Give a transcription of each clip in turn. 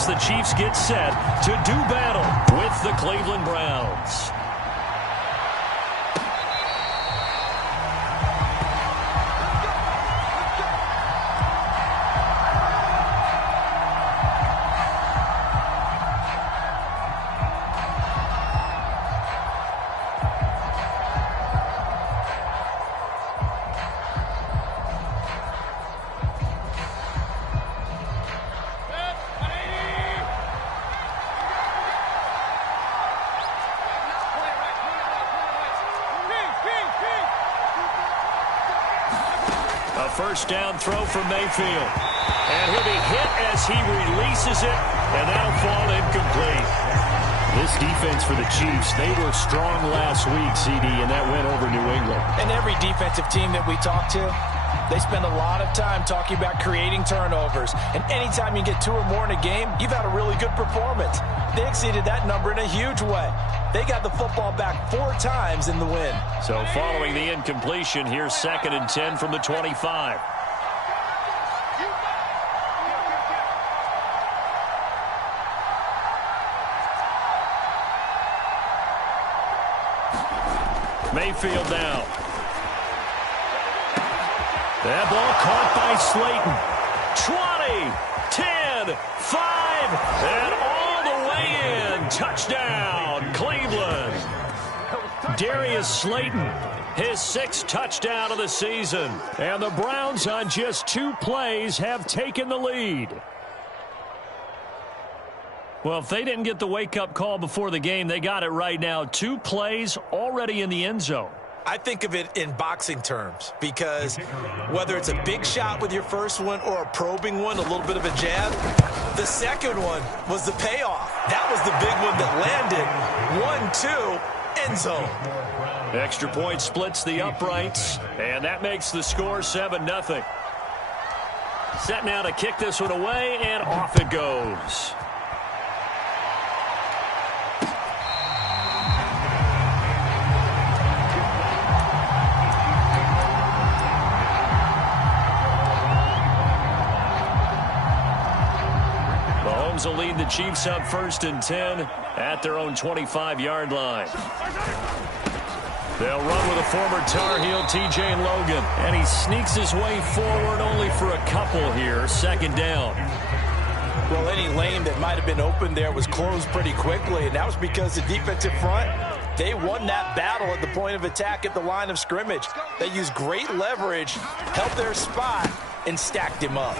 as the Chiefs get set to do battle with the Cleveland Browns. First down throw for Mayfield. And he'll be hit as he releases it, and that'll fall incomplete. This defense for the Chiefs, they were strong last week, CD, and that went over New England. And every defensive team that we talk to, they spend a lot of time talking about creating turnovers. And anytime you get 2 or more in a game, you've had a really good performance. They exceeded that number in a huge way. They got the football back 4 times in the win. So following the incompletion, here's 2nd and 10 from the 25. Mayfield now. That ball caught by Slayton. 20, 10, 5, and all the way in. Touchdown, Cleveland. Darius Slayton, his 6th touchdown of the season. And the Browns on just 2 plays have taken the lead. Well, if they didn't get the wake-up call before the game, they got it right now. 2 plays already in the end zone. I think of it in boxing terms because whether it's a big shot with your first one or a probing one, a little bit of a jab, the second one was the payoff. That was the big one that landed. 1-2, end zone. Extra point splits the uprights, and that makes the score 7-0. Set now to kick this one away, and off it goes. Mahomes will lead the Chiefs up 1st and 10 at their own 25-yard line. They'll run with a former Tar Heel, T.J. Logan. And he sneaks his way forward only for a couple here. 2nd down. Well, any lane that might have been open there was closed pretty quickly, and that was because the defensive front, they won that battle at the point of attack at the line of scrimmage. They used great leverage, held their spot, and stacked him up.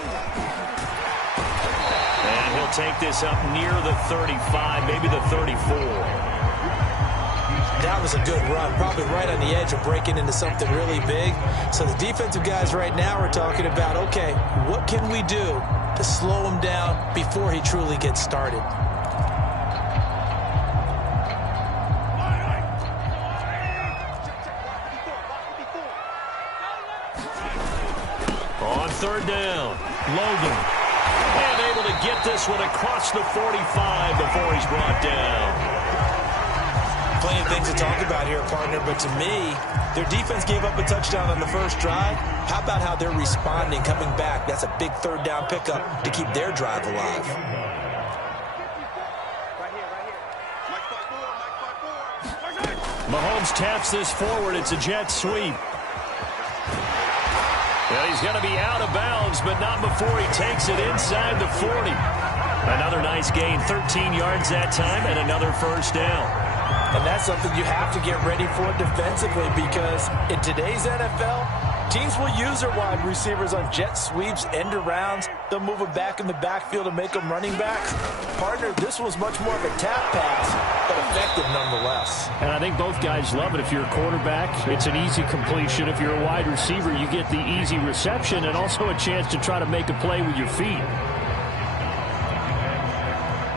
And he'll take this up near the 35, maybe the 34. That was a good run, probably right on the edge of breaking into something really big. So the defensive guys right now are talking about, okay, what can we do to slow him down before he truly gets started? On 3rd down, Logan. And able to get this one across the 45 before he's brought down. Plenty of things to talk about here, partner, but to me, their defense gave up a touchdown on the first drive. How about how they're responding, coming back? That's a big 3rd down pickup to keep their drive alive. Mahomes taps this forward. It's a jet sweep. Well, he's going to be out of bounds, but not before he takes it inside the 40. Another nice gain, 13 yards that time, and another 1st down. And that's something you have to get ready for defensively because in today's NFL, teams will use their wide receivers on jet sweeps, end arounds. They'll move them back in the backfield and make them running backs. Partner, this was much more of a tap pass, but effective nonetheless. And I think both guys love it. If you're a quarterback, it's an easy completion. If you're a wide receiver, you get the easy reception and also a chance to try to make a play with your feet.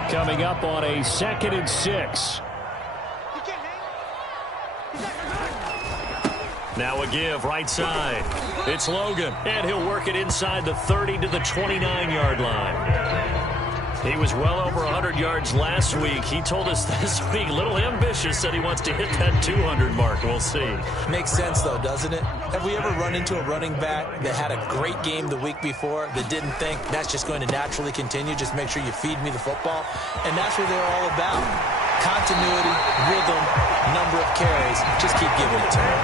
Coming up on a 2nd and 6. Now a give right side. It's Logan, and he'll work it inside the 30 to the 29-yard line. He was well over 100 yards last week. He told us this week, a little ambitious, said he wants to hit that 200 mark. We'll see. Makes sense, though, doesn't it? Have we ever run into a running back that had a great game the week before that didn't think that's just going to naturally continue? Just make sure you feed me the football. And that's what they're all about. Continuity, rhythm, number of carries. Just keep giving it to him.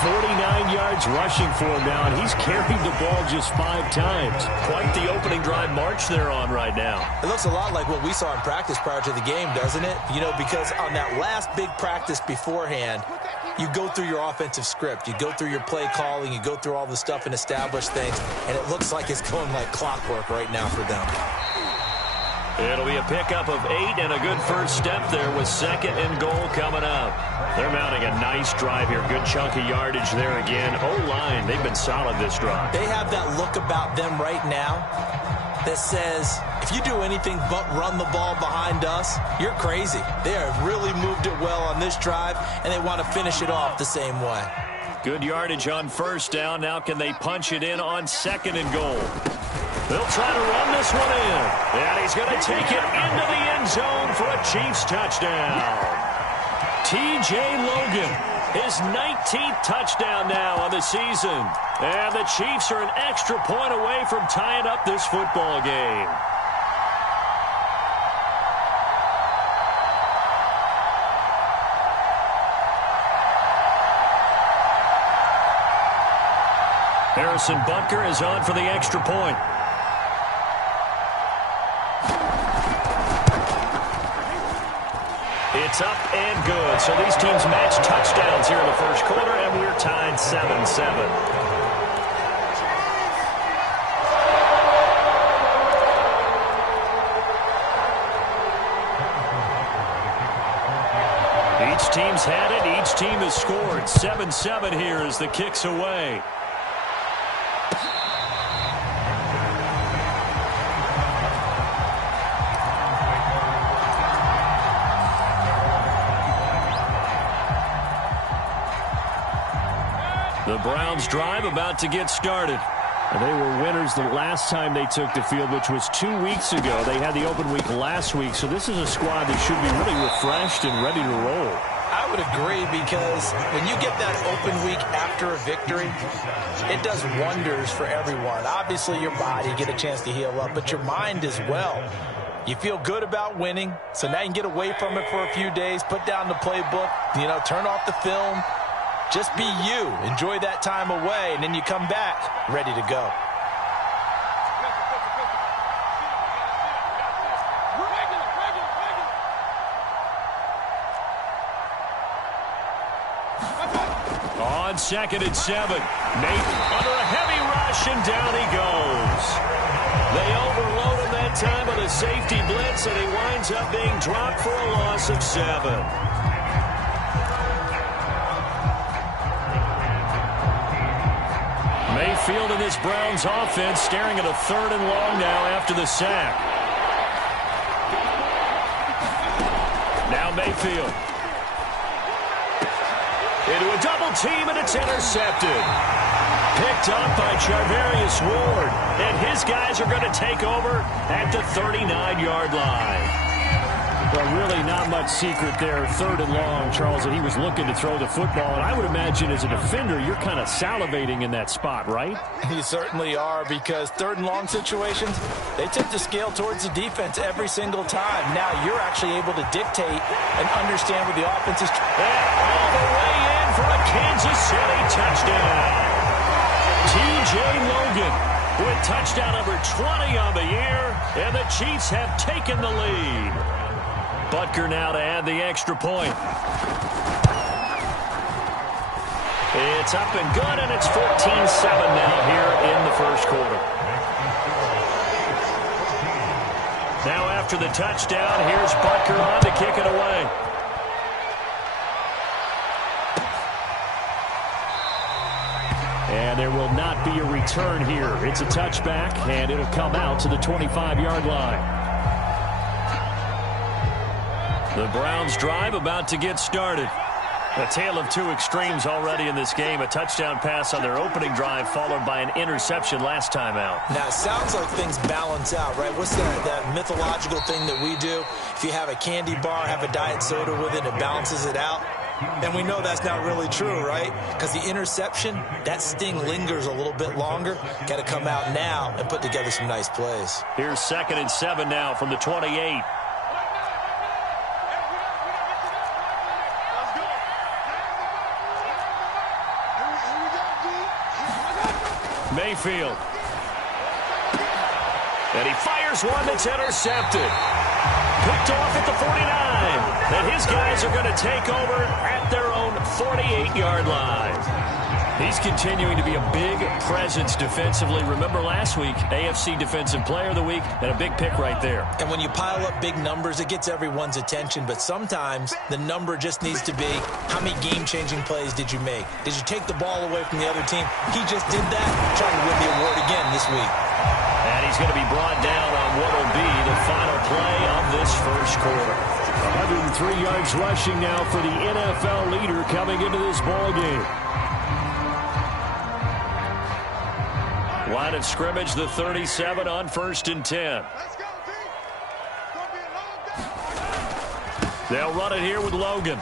49 yards rushing for him now, and he's carried the ball just 5 times. Quite the opening drive march they're on right now. It looks a lot like what we saw in practice prior to the game, doesn't it? You know, because on that last big practice beforehand, you go through your offensive script. You go through your play calling. You go through all the stuff and establish things, and it looks like it's going like clockwork right now for them. It'll be a pickup of 8 and a good first step there with 2nd and goal coming up. They're mounting a nice drive here. Good chunk of yardage there again. O-line, they've been solid this drive. They have that look about them right now that says, if you do anything but run the ball behind us, you're crazy. They have really moved it well on this drive, and they want to finish it off the same way. Good yardage on first down. Now can they punch it in on 2nd and goal? They'll try to run this one in. And he's going to take it into the end zone for a Chiefs touchdown. T.J. Logan, his 19th touchdown now on the season. And the Chiefs are an extra point away from tying up this football game. Harrison Butker is on for the extra point. It's up and good. So these teams match touchdowns here in the first quarter, and we're tied 7-7. Each team's had it. Each team has scored. 7-7 here as the kick's away. The Browns drive about to get started. They were winners the last time they took the field, which was 2 weeks ago. They had the open week last week, so this is a squad that should be really refreshed and ready to roll. I would agree, because when you get that open week after a victory, it does wonders for everyone. Obviously, your body, get a chance to heal up, but your mind as well. You feel good about winning, so now you can get away from it for a few days, put down the playbook, turn off the film. Just be you. Enjoy that time away, and then you come back ready to go. On 2nd and 7, Nate under a heavy rush, and down he goes. They overload him that time with a safety blitz, and he winds up being dropped for a loss of 7. Mayfield in this Browns offense staring at a 3rd and long now after the sack. Now Mayfield. Into a double team, and it's intercepted. Picked up by Charvarius Ward. And his guys are going to take over at the 39-yard line. Well, really not much secret there. 3rd and long, Charles, that he was looking to throw the football. And I would imagine as a defender, you're kind of salivating in that spot, right? You certainly are, because 3rd and long situations, they tip the scale towards the defense every single time. Now you're actually able to dictate and understand where the offense is. And all the way in for a Kansas City touchdown. T.J. Logan with touchdown number 20 on the year, and the Chiefs have taken the lead. Butker now to add the extra point. It's up and good, and it's 14-7 now here in the first quarter. Now after the touchdown, here's Butker on to kick it away. And there will not be a return here. It's a touchback, and it'll come out to the 25-yard line. The Browns drive about to get started. A tale of two extremes already in this game. A touchdown pass on their opening drive followed by an interception last time out. Now, it sounds like things balance out, right? What's that mythological thing that we do? If you have a candy bar, have a diet soda with it, it balances it out. And we know that's not really true, right? Because the interception, that sting lingers a little bit longer. Got to come out now and put together some nice plays. Here's 2nd and 7 now from the 28. Mayfield. And he fires one that's intercepted. Picked off at the 49. And his guys are going to take over at their own 48-yard line. He's continuing to be a big presence defensively. Remember last week, AFC Defensive Player of the Week, and a big pick right there. And when you pile up big numbers, it gets everyone's attention. But sometimes the number just needs to be, how many game-changing plays did you make? Did you take the ball away from the other team? He just did that, trying to win the award again this week. And he's going to be brought down on what will be the final play of this first quarter. 103 yards rushing now for the NFL leader coming into this ball game. Line of scrimmage, the 37 on 1st and 10. They'll run it here with Logan.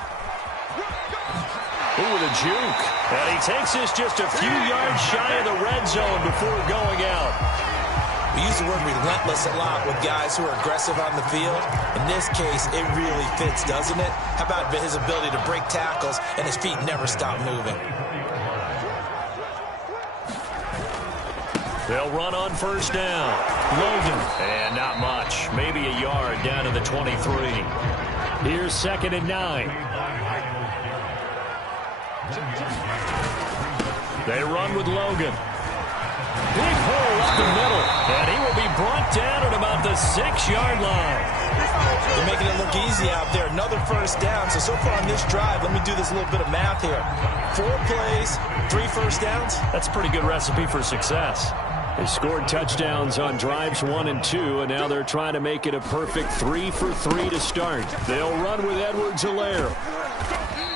Ooh, with a juke. And he takes this just a few yards shy of the red zone before going out. We use the word relentless a lot with guys who are aggressive on the field. In this case, it really fits, doesn't it? How about his ability to break tackles and his feet never stop moving? They'll run on 1st down. Logan. And not much. Maybe a yard down to the 23. Here's 2nd and 9. They run with Logan. Big hole up the middle. And he will be brought down at about the 6-yard line. They're making it look easy out there. Another 1st down. So far on this drive, let me do this little bit of math here. 4 plays, 3 first downs. That's a pretty good recipe for success. They scored touchdowns on drives 1 and 2, and now they're trying to make it a perfect 3 for 3 to start. They'll run with Edwards-Helaire.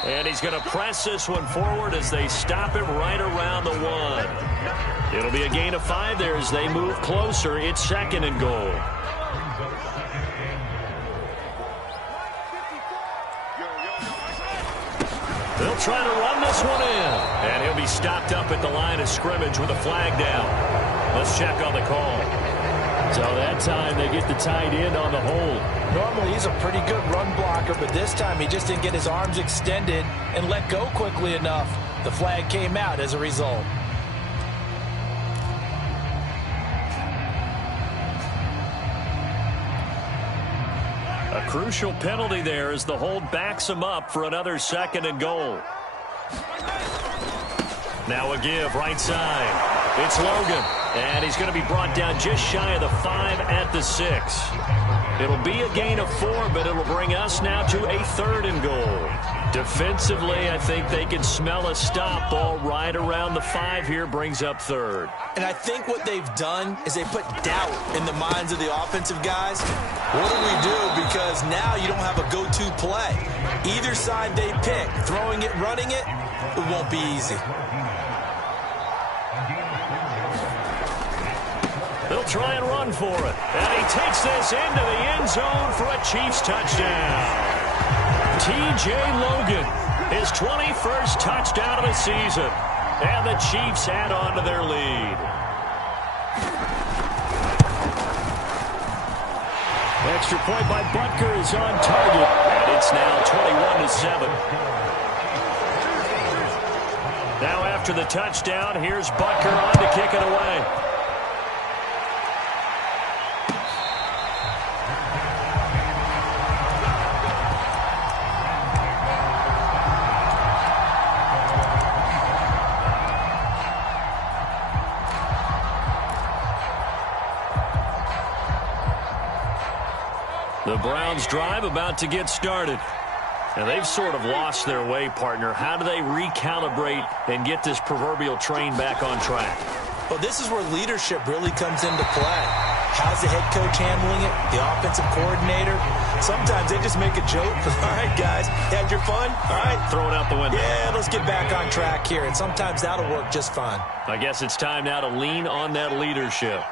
And he's going to press this one forward as they stop it right around the 1. It'll be a gain of 5 there as they move closer. It's 2nd and goal. They'll try to run this one in. And he'll be stopped up at the line of scrimmage with a flag down. Let's check on the call. So that time they get the tight end on the hold. Normally he's a pretty good run blocker, but this time he just didn't get his arms extended and let go quickly enough. The flag came out as a result. A crucial penalty there as the hold backs him up for another 2nd and goal. Now a give right side. It's Logan. And he's going to be brought down just shy of the 5 at the 6. It'll be a gain of 4, but it'll bring us now to a 3rd and goal. Defensively, I think they can smell a stop ball right around the 5 here, brings up 3rd. And I think what they've done is they put doubt in the minds of the offensive guys. What do we do? Because now you don't have a go-to play. Either side they pick, throwing it, running it, it won't be easy. They'll try and run for it. And he takes this into the end zone for a Chiefs touchdown. T.J. Logan, his 21st touchdown of the season. And the Chiefs add on to their lead. Extra point by Butker is on target. And it's now 21-7. Now after the touchdown, here's Butker on to kick it away. The Browns drive about to get started. And they've sort of lost their way, partner. How do they recalibrate and get this proverbial train back on track? Well, this is where leadership really comes into play. How's the head coach handling it? The offensive coordinator? Sometimes they just make a joke. All right, guys, had your fun? All right. Throw it out the window. Yeah, let's get back on track here, and sometimes that'll work just fine. I guess it's time now to lean on that leadership.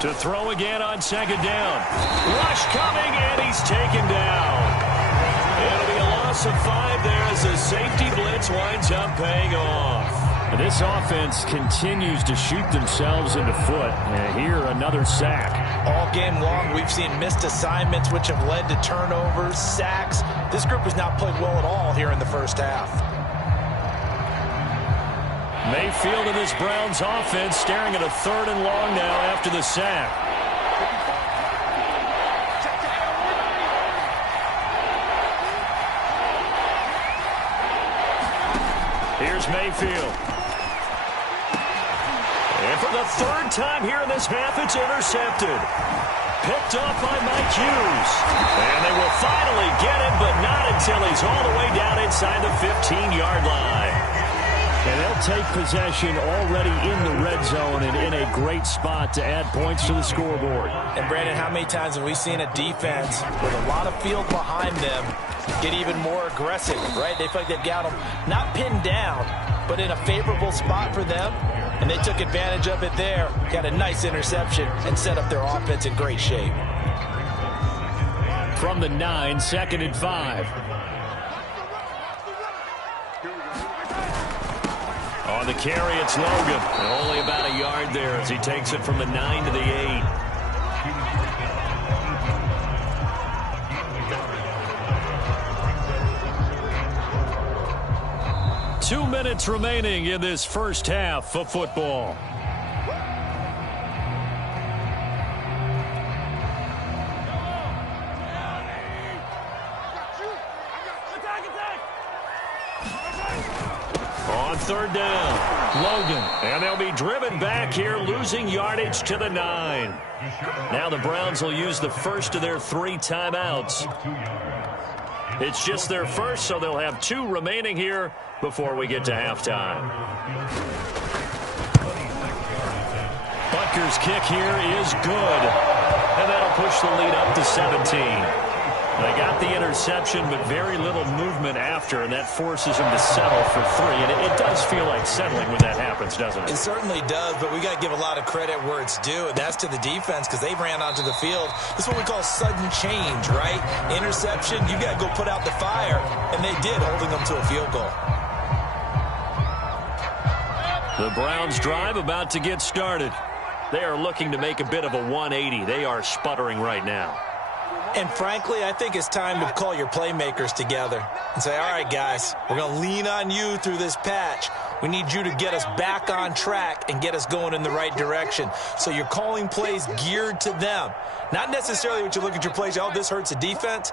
To throw again on second down. Rush coming, and he's taken down. It'll be a loss of 5 there as the safety blitz winds up paying off. This offense continues to shoot themselves in the foot. And here, another sack. All game long, we've seen missed assignments, which have led to turnovers, sacks. This group has not played well at all here in the first half. Mayfield and this Browns offense staring at a 3rd and long now after the sack. Here's Mayfield. And for the 3rd time here in this half, it's intercepted. Picked up by Mike Hughes. And they will finally get it, but not until he's all the way down inside the 15-yard line. And they'll take possession already in the red zone and in a great spot to add points to the scoreboard. And, Brandon, how many times have we seen a defense with a lot of field behind them get even more aggressive, right? They feel like they've got them not pinned down, but in a favorable spot for them, and they took advantage of it there, got a nice interception, and set up their offense in great shape. From the 9, 2nd and 5. On the carry, it's Logan. Only about a yard there as he takes it from the 9 to the 8. Two minutes remaining in this first half of football. On 3rd down, Logan. And they'll be driven back here, losing yardage to the 9. Now the Browns will use the first of their 3 timeouts. It's just their first, so they'll have 2 remaining here before we get to halftime. Butker's kick here is good. And that'll push the lead up to 17. They got the interception, but very little movement after, and that forces them to settle for 3. And it does feel like settling when that happens, doesn't it? It certainly does, but we got to give a lot of credit where it's due, and that's to the defense because they ran onto the field. This is what we call sudden change, right? Interception, you got to go put out the fire, and they did, holding them to a field goal. The Browns drive about to get started. They are looking to make a bit of a 180. They are sputtering right now. And frankly, I think it's time to call your playmakers together and say, all right, guys, we're going to lean on you through this patch. We need you to get us back on track and get us going in the right direction. So you're calling plays geared to them. Not necessarily what you look at your plays, oh, this hurts the defense.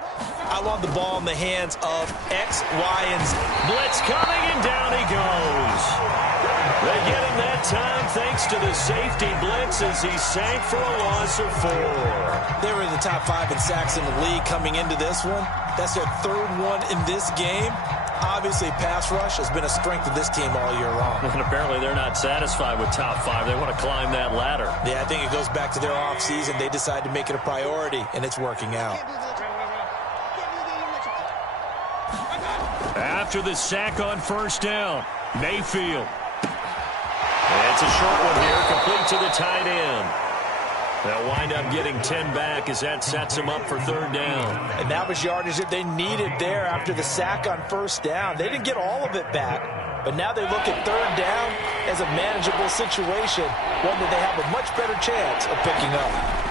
I want the ball in the hands of X, Y, and Z. Blitz coming, and down he goes. They get him that time thanks to the safety blitz as he sank for a loss of 4. They were in the top 5 in sacks in the league coming into this one. That's their 3rd one in this game. Obviously, pass rush has been a strength of this team all year long. And apparently they're not satisfied with top 5. They want to climb that ladder. Yeah, I think it goes back to their offseason. They decided to make it a priority, and it's working out. After the sack on 1st down, Mayfield. It's a short one here, complete to the tight end. They'll wind up getting 10 back as that sets them up for 3rd down. And that was yardage that they needed there after the sack on 1st down. They didn't get all of it back, but now they look at 3rd down as a manageable situation, one that they have a much better chance of picking up.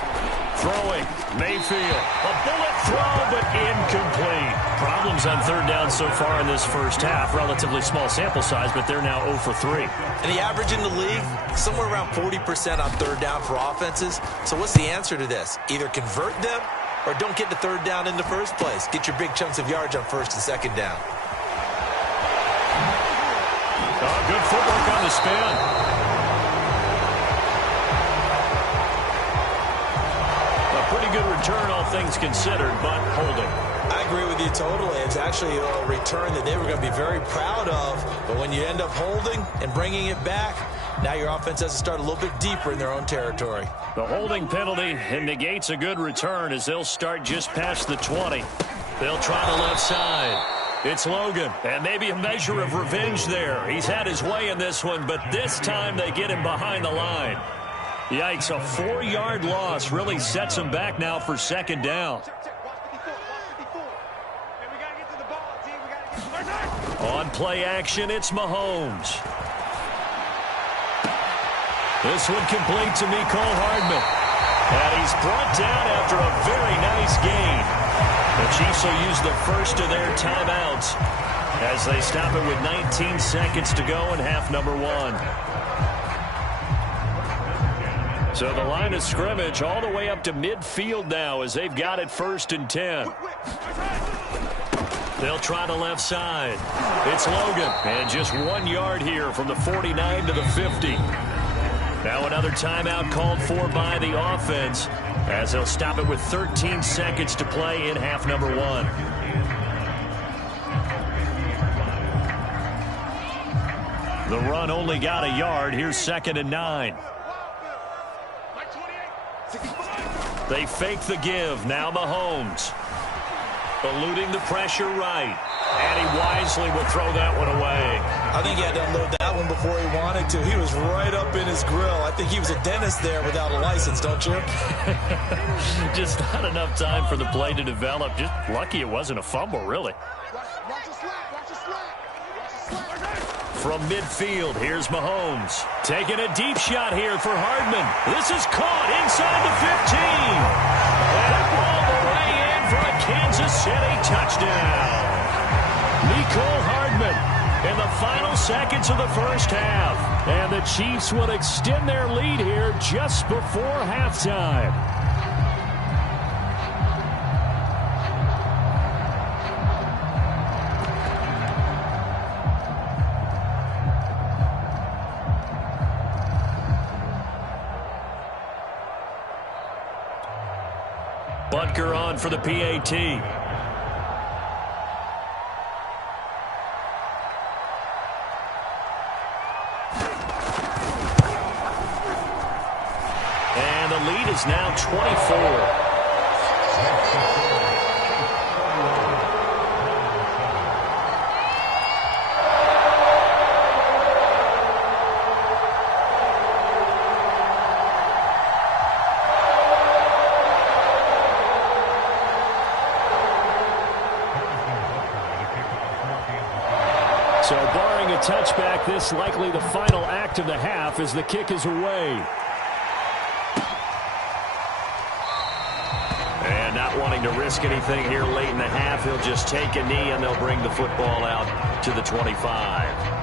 Throwing, Mayfield. A bullet throw, but incomplete. Problems on 3rd down so far in this first half. Relatively small sample size, but they're now 0 for 3. And the average in the league, somewhere around 40% on 3rd down for offenses. So what's the answer to this? Either convert them or don't get to 3rd down in the first place. Get your big chunks of yards on 1st and 2nd down. Oh, good footwork on the spin. Pretty good return things considered, but holding. I agree with you totally. It's actually a return that they were going to be very proud of. But when you end up holding and bringing it back, now your offense has to start a little bit deeper in their own territory. The holding penalty negates a good return as they'll start just past the 20. They'll try the left side. It's Logan, and maybe a measure of revenge there. He's had his way in this one, but this time they get him behind the line. Yikes, a 4-yard loss really sets him back now for second down. On play action, it's Mahomes. This one complete to Mecole Hardman. And he's brought down after a very nice gain. The Chiefs will use the first of their timeouts as they stop it with 19 seconds to go in half number 1. So the line of scrimmage all the way up to midfield now as they've got it 1st and 10. They'll try the left side. It's Logan, and just 1 yard here from the 49 to the 50. Now another timeout called for by the offense as they'll stop it with 13 seconds to play in half number 1. The run only got a yard. Here's 2nd and 9. They fake the give. Now Mahomes. Eluding the pressure right. And he wisely will throw that one away. I think he had to unload that one before he wanted to. He was right up in his grill. I think he was a dentist there without a license, don't you? Just not enough time for the play to develop. Just lucky it wasn't a fumble, really. From midfield, here's Mahomes. Taking a deep shot here for Hardman. This is caught inside the 15. And all the way in for a Kansas City touchdown. Mecole Hardman in the final seconds of the first half. And the Chiefs will extend their lead here just before halftime. Butker on for the PAT. And the lead is now 24. So barring a touchback, this likely the final act of the half as the kick is away. And not wanting to risk anything here late in the half, he'll just take a knee and they'll bring the football out to the 25.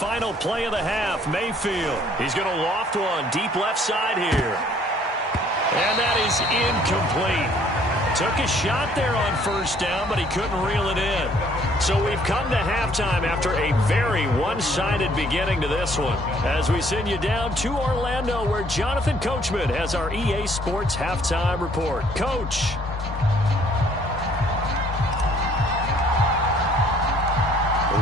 Final play of the half, Mayfield. He's going to loft one deep left side here. And that is incomplete. Took a shot there on first down, but he couldn't reel it in. So we've come to halftime after a very one-sided beginning to this one. As we send you down to Orlando, where Jonathan Coachman has our EA Sports halftime report. Coach.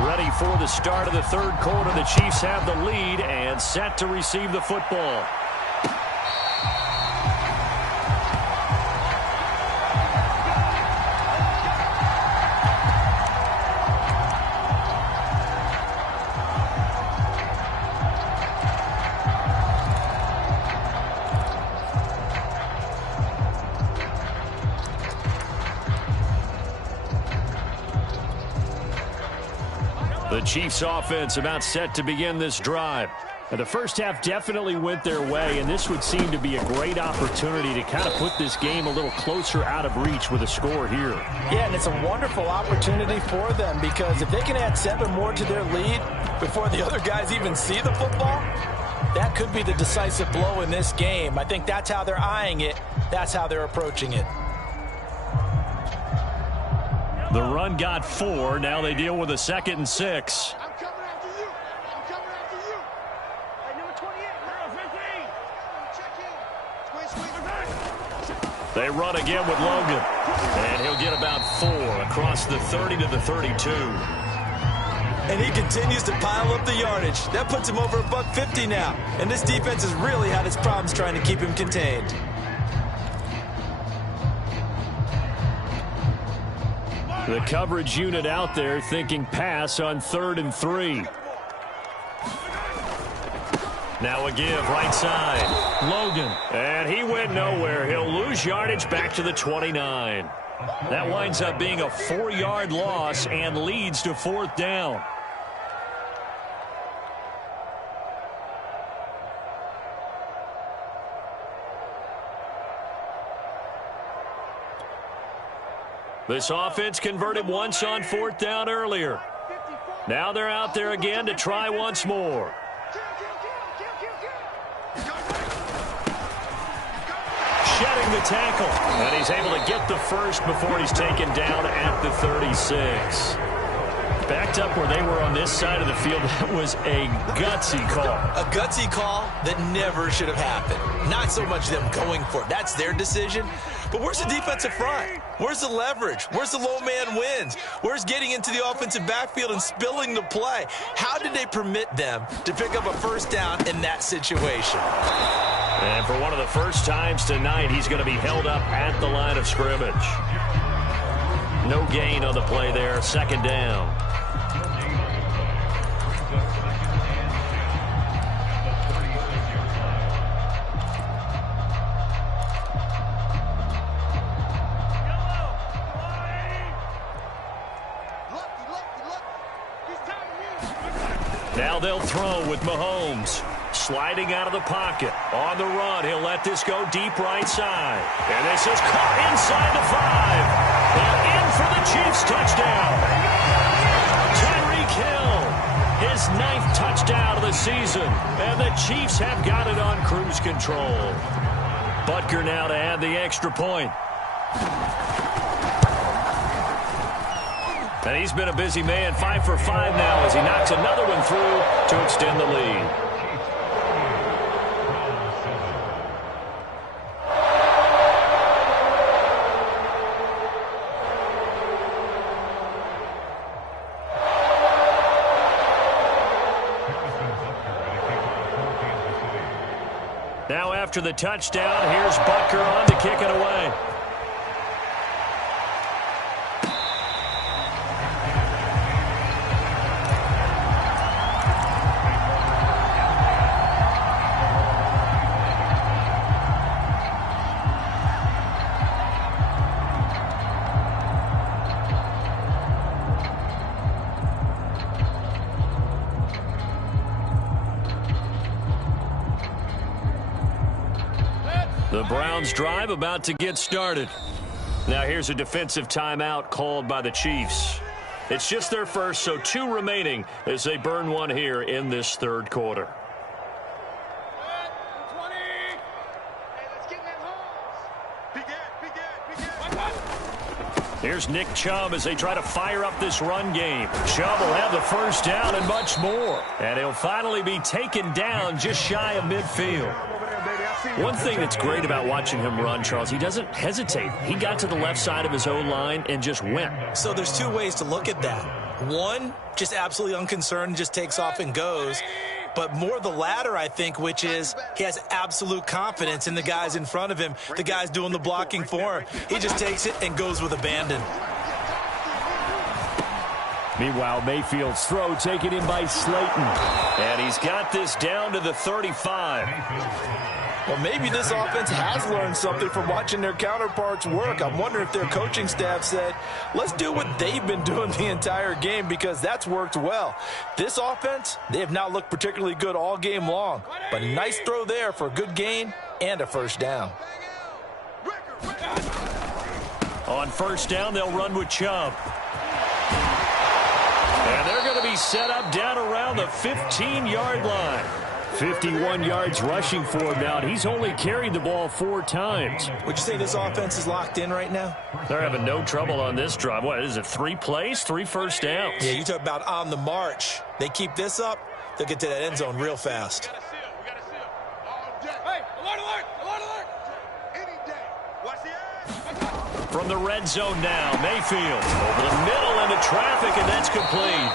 Ready for the start of the third quarter. The Chiefs have the lead and set to receive the football. The Chiefs offense about set to begin this drive. The first half definitely went their way, and this would seem to be a great opportunity to kind of put this game a little closer out of reach with a score here. Yeah, and it's a wonderful opportunity for them because if they can add 7 more to their lead before the other guys even see the football, that could be the decisive blow in this game. I think that's how they're eyeing it. That's how they're approaching it. The run got 4. Now they deal with a 2nd and 6. They run again with Logan. And he'll get about 4 across the 30 to the 32. And he continues to pile up the yardage. That puts him over $150 now. And this defense has really had its problems trying to keep him contained. The coverage unit out there thinking pass on 3rd and 3. Now a give, right side. Logan. And he went nowhere. He'll lose yardage back to the 29. That winds up being a 4-yard loss and leads to 4th down. This offense converted once on 4th down earlier. Now they're out there again to try once more. Shedding the tackle. And he's able to get the first before he's taken down at the 36. Backed up where they were on this side of the field. That was a gutsy call. A gutsy call that never should have happened. Not so much them going for it. That's their decision. But where's the defensive front? Where's the leverage? Where's the low man wins? Where's getting into the offensive backfield and spilling the play? How did they permit them to pick up a 1st down in that situation? And for one of the first times tonight, he's going to be held up at the line of scrimmage. No gain on the play there, 2nd down. Now they'll throw with Mahomes. Sliding out of the pocket. On the run, he'll let this go deep right side. And this is caught inside the 5. And in for the Chiefs touchdown. Tyreek Hill, his 9th touchdown of the season. And the Chiefs have got it on cruise control. Butker now to add the extra point. And he's been a busy man, 5 for 5 now as he knocks another one through to extend the lead. Now after the touchdown, here's Butker on to kick it away. The Browns drive about to get started. Now here's a defensive timeout called by the Chiefs. It's just their first, so 2 remaining as they burn one here in this 3rd quarter. Here's Nick Chubb as they try to fire up this run game. Chubb will have the 1st down and much more. And he'll finally be taken down just shy of midfield. One thing that's great about watching him run, Charles, he doesn't hesitate. He got to the left side of his own line and just went. So there's 2 ways to look at that. One, just absolutely unconcerned, just takes off and goes. But more the latter, I think, which is he has absolute confidence in the guys in front of him, the guys doing the blocking for him. He just takes it and goes with abandon. Meanwhile, Mayfield's throw taken in by Slayton. And he's got this down to the 35. Well, maybe this offense has learned something from watching their counterparts work. I'm wondering if their coaching staff said, let's do what they've been doing the entire game, because that's worked well. This offense, they have not looked particularly good all game long. But a nice throw there for a good gain and a first down. On first down, they'll run with Chubb. And they're going to be set up down around the 15-yard line. 51 yards rushing for him now, and he's only carried the ball 4 times. Would you say this offense is locked in right now? They're having no trouble on this drive. What is it, 3 plays, 3 first downs? Yeah, you talk about on the march. They keep this up, they'll get to that end zone real fast. From the red zone now, Mayfield over the middle into traffic, and that's complete.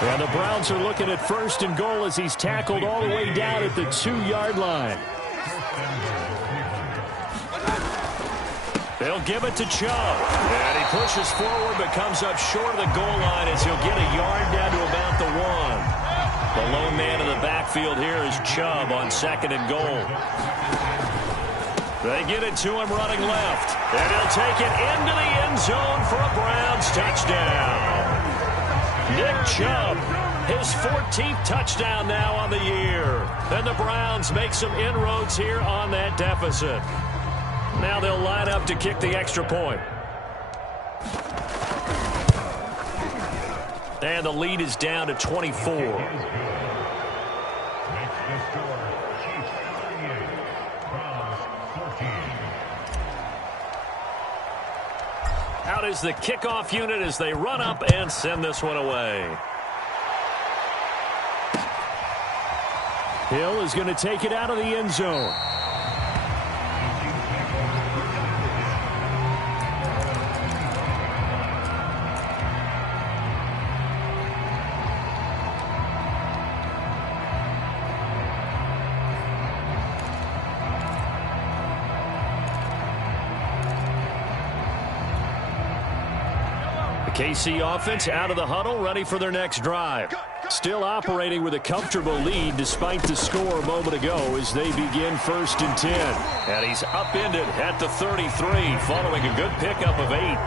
And the Browns are looking at 1st and goal as he's tackled all the way down at the 2-yard line. They'll give it to Chubb. And he pushes forward but comes up short of the goal line as he'll get a yard down to about the 1. The lone man in the backfield here is Chubb on 2nd and goal. They get it to him running left. And he'll take it into the end zone for a Browns touchdown. Nick Chubb, his 14th touchdown now on the year. And the Browns make some inroads here on that deficit. Now they'll line up to kick the extra point. And the lead is down to 24. Out is the kickoff unit as they run up and send this one away. Hill is going to take it out of the end zone. KC offense out of the huddle, ready for their next drive. Still operating with a comfortable lead despite the score a moment ago as they begin 1st and 10. And he's upended at the 33 following a good pickup of 8.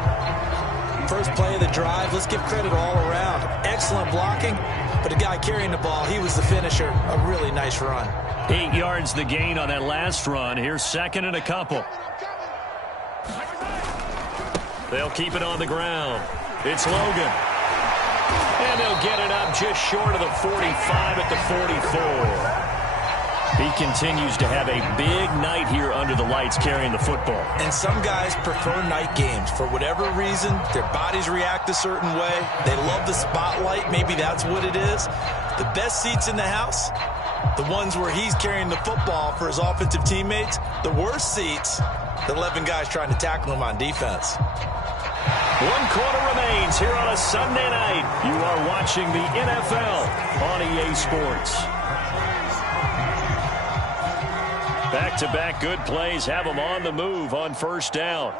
First play of the drive, let's give credit all around. Excellent blocking, but the guy carrying the ball, he was the finisher. A really nice run. 8 yards the gain on that last run. Here's 2nd and a couple. They'll keep it on the ground. It's Logan. And they'll get it up just short of the 45 at the 44. He continues to have a big night here under the lights carrying the football. And some guys prefer night games. For whatever reason, their bodies react a certain way. They love the spotlight. Maybe that's what it is. The best seats in the house, the ones where he's carrying the football for his offensive teammates. The worst seats, the 11 guys trying to tackle him on defense. 1 quarter remains here on a Sunday night. You are watching the NFL on EA Sports. Back-to-back good plays have them on the move on first down.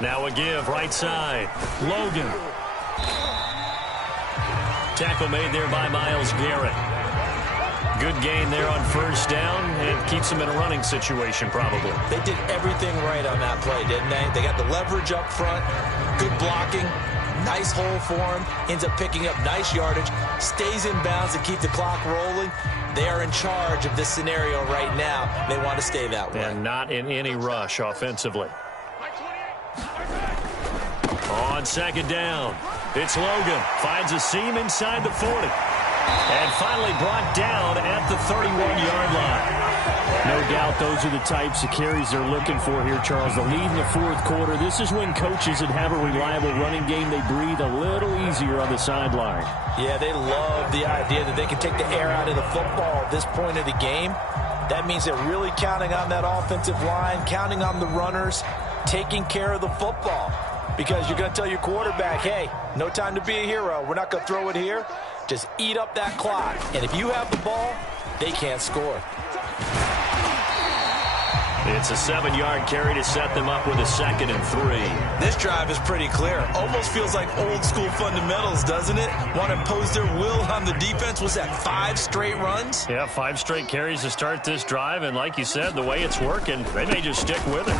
Now a give right side. Logan. Tackle made there by Myles Garrett. Good gain there on first down, and keeps them in a running situation probably. They did everything right on that play, didn't they? They got the leverage up front, good blocking, nice hole for him, ends up picking up nice yardage, stays in bounds to keep the clock rolling. They are in charge of this scenario right now. They want to stay that way. And not in any rush offensively. On 2nd down, it's Logan. Finds a seam inside the 40. And finally brought down at the 31-yard line. No doubt those are the types of carries they're looking for here, Charles. The lead in the 4th quarter. This is when coaches that have a reliable running game, they breathe a little easier on the sideline. Yeah, they love the idea that they can take the air out of the football at this point of the game. That means they're really counting on that offensive line, counting on the runners, taking care of the football. Because you're going to tell your quarterback, hey, no time to be a hero. We're not going to throw it here. Just eat up that clock. And if you have the ball, they can't score. It's a 7-yard carry to set them up with a 2nd and 3. This drive is pretty clear. Almost feels like old school fundamentals, doesn't it? Want to impose their will on the defense. Was that 5 straight runs? Yeah, 5 straight carries to start this drive. And like you said, the way it's working, they may just stick with it.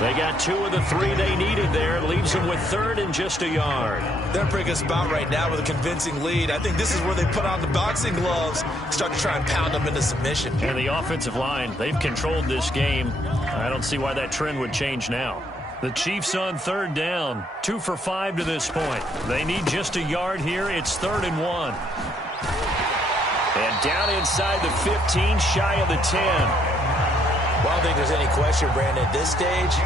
They got 2 of the 3 they needed there. Leaves them with 3rd and just a yard. They're in a pretty good spot right now with a convincing lead. I think this is where they put on the boxing gloves, start to try and pound them into submission. And the offensive line, they've controlled this game. I don't see why that trend would change now. The Chiefs on 3rd down. 2 for 5 to this point. They need just a yard here. It's 3rd and 1. And down inside the 15, shy of the 10. Well, I don't think there's any question, Brandon, at this stage,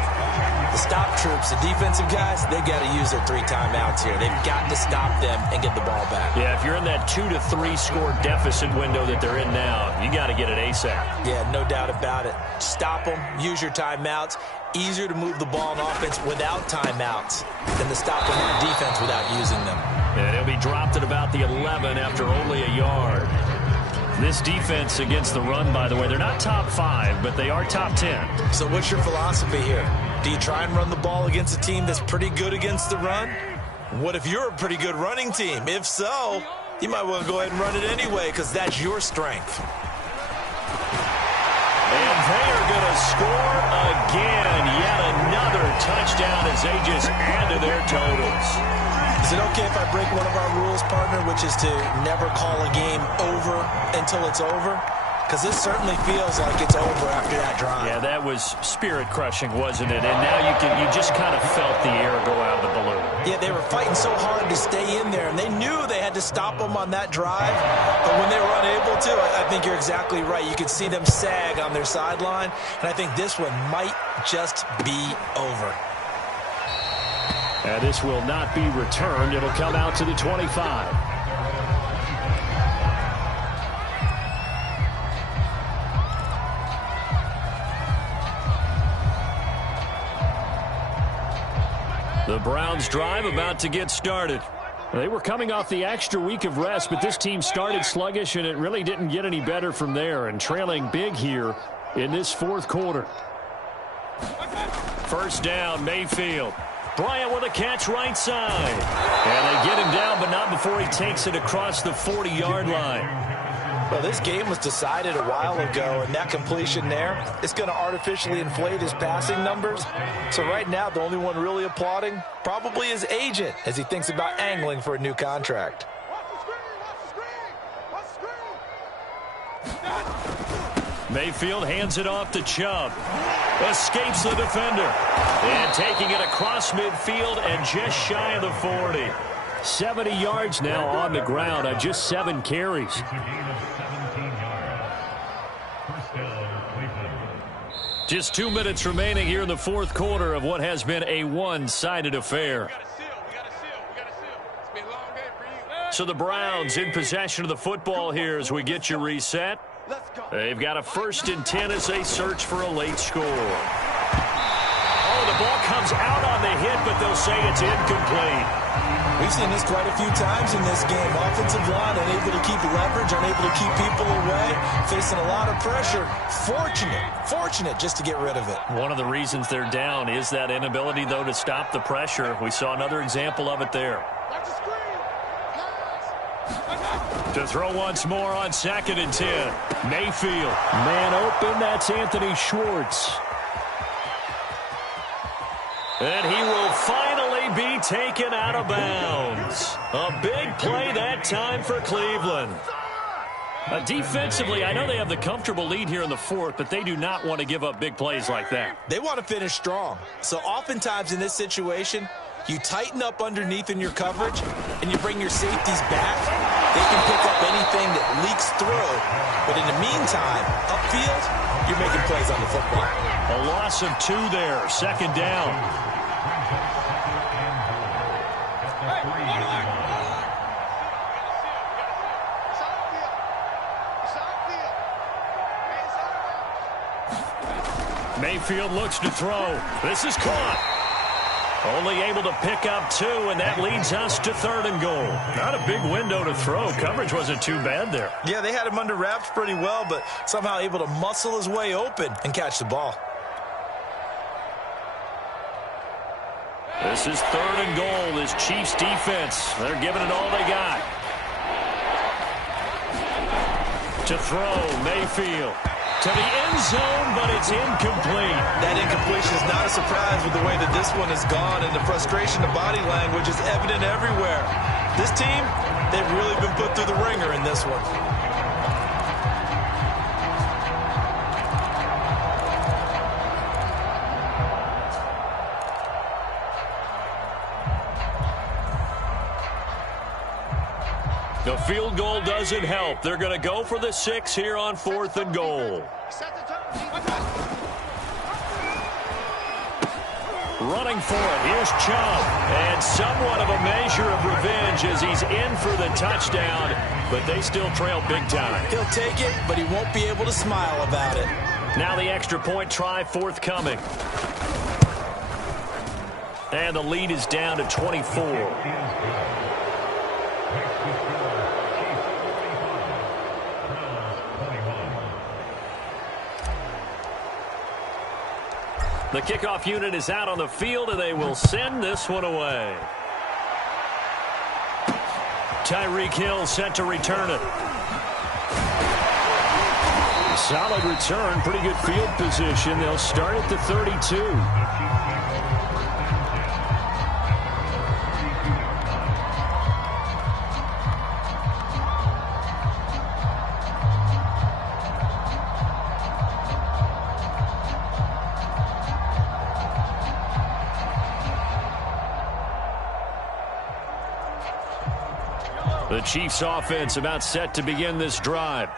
the stop troops, the defensive guys, they've got to use their 3 timeouts here. They've got to stop them and get the ball back. Yeah, if you're in that 2 to 3 score deficit window that they're in now, you got to get it ASAP. Yeah, no doubt about it. Stop them, use your timeouts. Easier to move the ball on offense without timeouts than to stop them on defense without using them. And it'll be dropped at about the 11 after only a yard. This defense against the run, by the way, they're not top 5, but they are top 10. So what's your philosophy here? Do you try and run the ball against a team that's pretty good against the run? What if you're a pretty good running team? If so, you might want to go ahead and run it anyway because that's your strength. And they are going to score again. Yet another touchdown as they just add to their totals. Is it okay if I break one of our rules, partner, which is to never call a game over until it's over? Because this certainly feels like it's over after that drive. Yeah, that was spirit-crushing, wasn't it? And now you just kind of felt the air go out of the balloon. Yeah, they were fighting so hard to stay in there, and they knew they had to stop them on that drive. But when they were unable to, I think you're exactly right. You could see them sag on their sideline, and I think this one might just be over. And this will not be returned. It'll come out to the 25. The Browns drive about to get started. They were coming off the extra week of rest, but this team started sluggish, and it really didn't get any better from there, and trailing big here in this 4th quarter. First down, Mayfield. Bryant with a catch right side. And they get him down, but not before he takes it across the 40-yard line. Well, this game was decided a while ago, and that completion there, it's going to artificially inflate his passing numbers. So right now, the only one really applauding probably his agent as he thinks about angling for a new contract. Mayfield hands it off to Chubb. Escapes the defender. And taking it across midfield and just shy of the 40. 70 yards now on the ground on just 7 carries. Just 2 minutes remaining here in the 4th quarter of what has been a one-sided affair. So the Browns in possession of the football here as we get you reset. They've got a 1st and 10 as they search for a late score. Oh, the ball comes out on the hit, but they'll say it's incomplete. We've seen this quite a few times in this game. Offensive line unable to keep leverage, unable to keep people away, facing a lot of pressure. Fortunate just to get rid of it. One of the reasons they're down is that inability, though, to stop the pressure. We saw another example of it there. To throw once more on 2nd and 10. Mayfield. Man open, that's Anthony Schwartz. And he will finally be taken out of bounds. A big play that time for Cleveland. Defensively, I know they have the comfortable lead here in the 4th, but they do not want to give up big plays like that. They want to finish strong. So oftentimes in this situation, you tighten up underneath in your coverage, and you bring your safeties back. They can pick up anything that leaks through. But in the meantime, upfield, you're making plays on the football. A loss of 2 there, 2nd down. Mayfield looks to throw. This is caught. Only able to pick up 2, and that leads us to 3rd and goal. Not a big window to throw. Coverage wasn't too bad there. Yeah, they had him under wraps pretty well, but somehow able to muscle his way open and catch the ball. This is 3rd and goal. This Chiefs defense, they're giving it all they got. To throw, Mayfield. To the end zone, but it's incomplete. That incompletion is not a surprise with the way that this one has gone, and the frustration of body language is evident everywhere. This team, they've really been put through the ringer in this one. The field goal doesn't help. They're going to go for the 6 here on 4th and goal. Running for it. Here's Chubb. And somewhat of a measure of revenge as he's in for the touchdown, but they still trail big time. He'll take it, but he won't be able to smile about it. Now the extra point try forthcoming. And the lead is down to 24. The kickoff unit is out on the field, and they will send this one away. Tyreek Hill set to return it. Solid return, pretty good field position. They'll start at the 32. The Chiefs offense about set to begin this drive.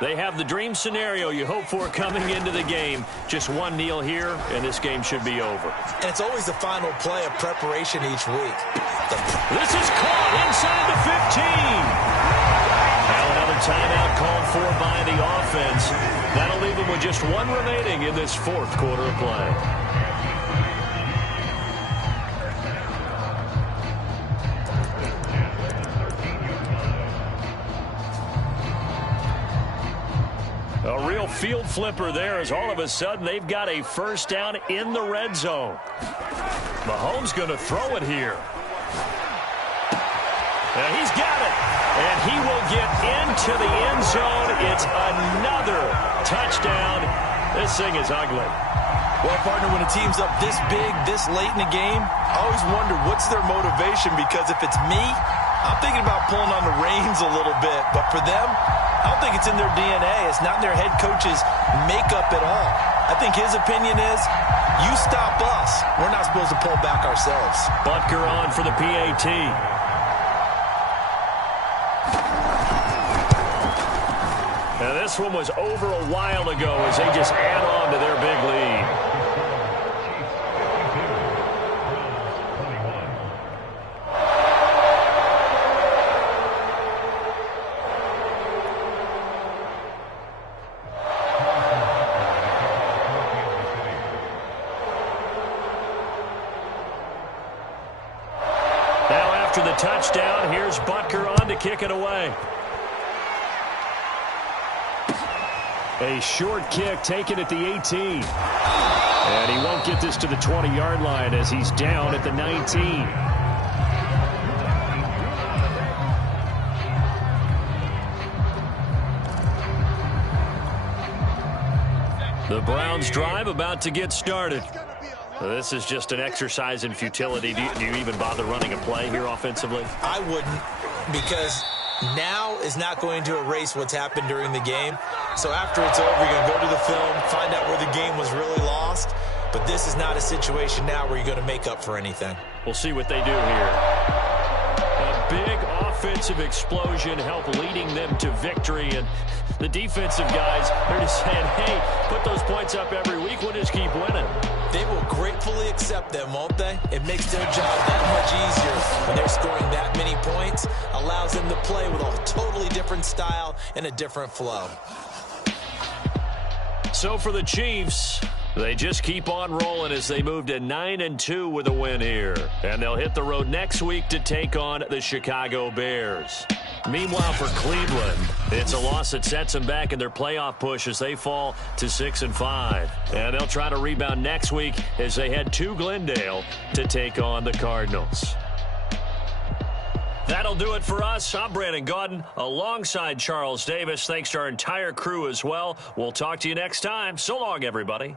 They have the dream scenario you hope for coming into the game. Just one kneel here, and this game should be over. And it's always the final play of preparation each week. This is caught inside the 15. Now another timeout called for by the offense. That'll leave them with just 1 remaining in this 4th quarter of play. A real field flipper there as all of a sudden they've got a first down in the red zone. Mahomes going to throw it here. And he's got it. And he will get into the end zone. It's another touchdown. This thing is ugly. Well, partner, when a team's up this big, this late in the game, I always wonder what's their motivation, because if it's me, I'm thinking about pulling on the reins a little bit. But for them, I don't think it's in their DNA. It's not in their head coach's makeup at all. I think his opinion is, you stop us. We're not supposed to pull back ourselves. Butker on for the PAT. Now this one was over a while ago as they just add on to their big lead. Now after the touchdown, here's Butker on to kick it away. A short kick taken at the 18. And he won't get this to the 20-yard line as he's down at the 19. The Browns drive about to get started. This is just an exercise in futility. Do you even bother running a play here offensively? I wouldn't, because now is not going to erase what's happened during the game. So after it's over, you're going to go to the film, find out where the game was really lost. But this is not a situation now where you're going to make up for anything. We'll see what they do here. A big offensive explosion help leading them to victory. And the defensive guys, they're just saying, hey, put those points up every week. We'll just keep winning. They will gratefully accept them, won't they? It makes their job that much easier when they're scoring that many points. Allows them to play with a totally different style and a different flow. So for the Chiefs, They just keep on rolling as they move to 9-2 with a win here. And they'll hit the road next week to take on the Chicago Bears. Meanwhile, for Cleveland, it's a loss that sets them back in their playoff push as they fall to 6-5. And they'll try to rebound next week as they head to Glendale to take on the Cardinals. That'll do it for us. I'm Brandon Gaudin alongside Charles Davis. Thanks to our entire crew as well. We'll talk to you next time. So long, everybody.